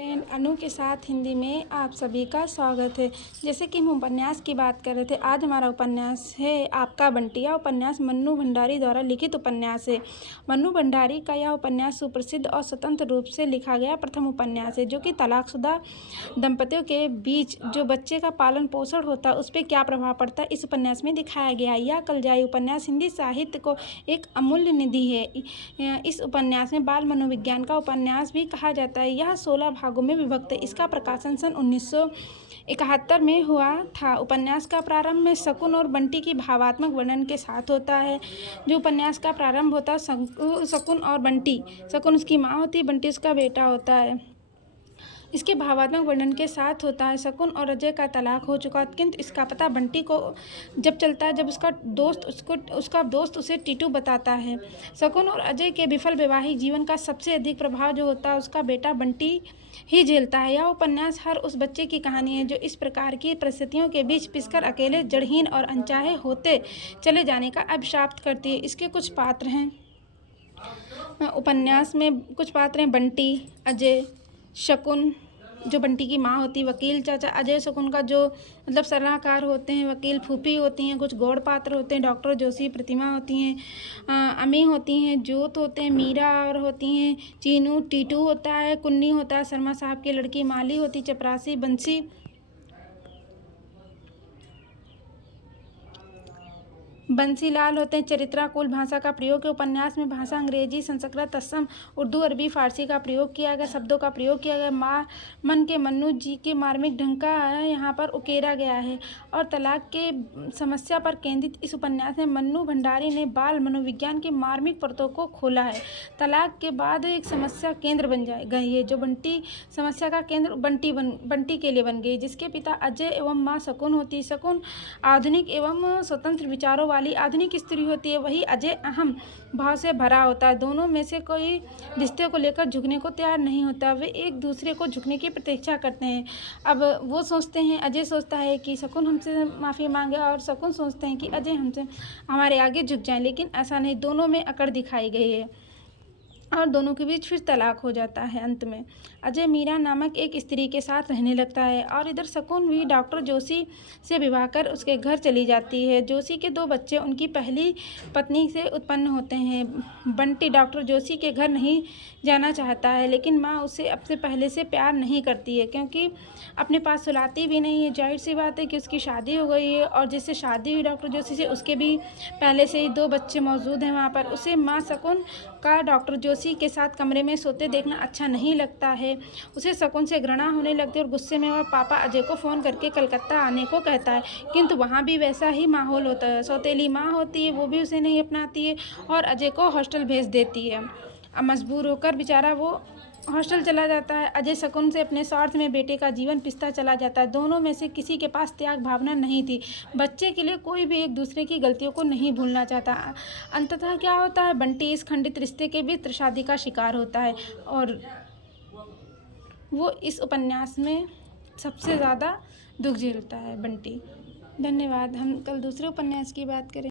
Friend अनु के साथ हिंदी में आप सभी का स्वागत है। जैसे कि हम उपन्यास की बात कर रहे थे, आज हमारा उपन्यास है आपका बंटी। यह उपन्यास मन्नू भंडारी द्वारा लिखित उपन्यास है। मन्नू भंडारी का यह उपन्यास सुप्रसिद्ध और स्वतंत्र रूप से लिखा गया प्रथम उपन्यास है, जो कि तलाकशुदा दंपतियों के बीच जो बच्चे का पालन पोषण होता है उस पर क्या प्रभाव पड़ता है, इस उपन्यास में दिखाया गया है। यह कलजाई उपन्यास हिंदी साहित्य को एक अमूल्य निधि है। इस उपन्यास में बाल मनोविज्ञान का उपन्यास भी कहा जाता है। यह 16 भागों में विभक्त है। इसका प्रकाशन सन 1971 में हुआ था। उपन्यास का प्रारंभ में शकुन और बंटी की भावात्मक वर्णन के साथ होता है। जो उपन्यास का प्रारंभ होता है शकुन और बंटी, शकुन उसकी माँ होती है, बंटी उसका बेटा होता है, इसके भावात्मक वर्णन के साथ होता है। शकुन और अजय का तलाक हो चुका, किंतु इसका पता बंटी को जब चलता है, जब उसका दोस्त उसे टीटू बताता है। शकुन और अजय के विफल वैवाहिक जीवन का सबसे अधिक प्रभाव जो होता है उसका बेटा बंटी ही झेलता है। यह उपन्यास हर उस बच्चे की कहानी है जो इस प्रकार की परिस्थितियों के बीच पिसकर अकेले, जड़हीन और अनचाहे होते चले जाने का अभिशाप करती है। इसके कुछ पात्र हैं उपन्यास में, कुछ पात्र हैं बंटी, अजय, शकुन जो बंटी की माँ होती है, वकील चाचा, अजय शकुन का जो मतलब सलाहकार होते हैं, वकील फूफी होती हैं, कुछ गौड़ पात्र होते हैं, डॉक्टर जोशी, प्रतिमा होती हैं, अमी होती हैं, जोत होते हैं, मीरा और होती हैं, चीनू, टीटू होता है, कुन्नी होता है, शर्मा साहब की लड़की माली होती, चपरासी, बंसी, बंसीलाल होते हैं, चरित्रा। कुल भाषा का प्रयोग है। उपन्यास में भाषा अंग्रेजी, संस्कृत, असम, उर्दू, अरबी, फारसी का प्रयोग किया गया, शब्दों का प्रयोग किया गया। मन के मन्नू जी के मार्मिक ढंग का यहाँ पर उकेरा गया है और तलाक के समस्या पर केंद्रित इस उपन्यास में मन्नू भंडारी ने बाल मनोविज्ञान की मार्मिक परतों को खोला है। तलाक के बाद एक समस्या केंद्र बन गई है, जो बंटी समस्या का केंद्र बंटी के लिए बन गई, जिसके पिता अजय एवं माँ शकुन होती। शकुन आधुनिक एवं स्वतंत्र विचारों वाली आधुनिक स्त्री होती है, वही अजय अहम भाव से भरा होता है। दोनों में से कोई रिश्ते को लेकर झुकने को तैयार नहीं होता, वे एक दूसरे को झुकने की प्रतीक्षा करते हैं। अब वो सोचते हैं, अजय सोचता है कि शकुन हमसे माफ़ी मांगे और शकुन सोचते हैं कि अजय हमसे हमारे आगे झुक जाएं, लेकिन ऐसा नहीं, दोनों में अकड़ दिखाई गई है और दोनों के बीच फिर तलाक हो जाता है। अंत में अजय मीरा नामक एक स्त्री के साथ रहने लगता है और इधर शकुन भी डॉक्टर जोशी से विवाह कर उसके घर चली जाती है। जोशी के 2 बच्चे उनकी पहली पत्नी से उत्पन्न होते हैं। बंटी डॉक्टर जोशी के घर नहीं जाना चाहता है, लेकिन माँ उसे अब से पहले से प्यार नहीं करती है, क्योंकि अपने पास सुलाती भी नहीं है। जाहिर सी बात है कि उसकी शादी हो गई है और जिससे शादी हुई डॉक्टर जोशी से, उसके भी पहले से ही 2 बच्चे मौजूद हैं वहाँ पर। उसे माँ शकुन का डॉक्टर जोशी के साथ कमरे में सोते देखना अच्छा नहीं लगता है। उसे शकुन से घृणा होने लगती है और गुस्से में वह पापा अजय को फ़ोन करके कलकत्ता आने को कहता है, किंतु वहाँ भी वैसा ही माहौल होता है। सौतेली माँ होती है, वो भी उसे नहीं अपनाती है और अजय को हॉस्टल भेज देती है। अब मजबूर होकर बेचारा वो हॉस्टल चला जाता है। अजय शकुन से अपने स्वार्थ में बेटे का जीवन पिसता चला जाता है। दोनों में से किसी के पास त्याग भावना नहीं थी। बच्चे के लिए कोई भी एक दूसरे की गलतियों को नहीं भूलना चाहता। अंततः क्या होता है, बंटी इस खंडित रिश्ते के बीच त्रासदी का शिकार होता है और वो इस उपन्यास में सबसे ज़्यादा दुख झेलता है, बंटी। धन्यवाद। हम कल दूसरे उपन्यास की बात करें।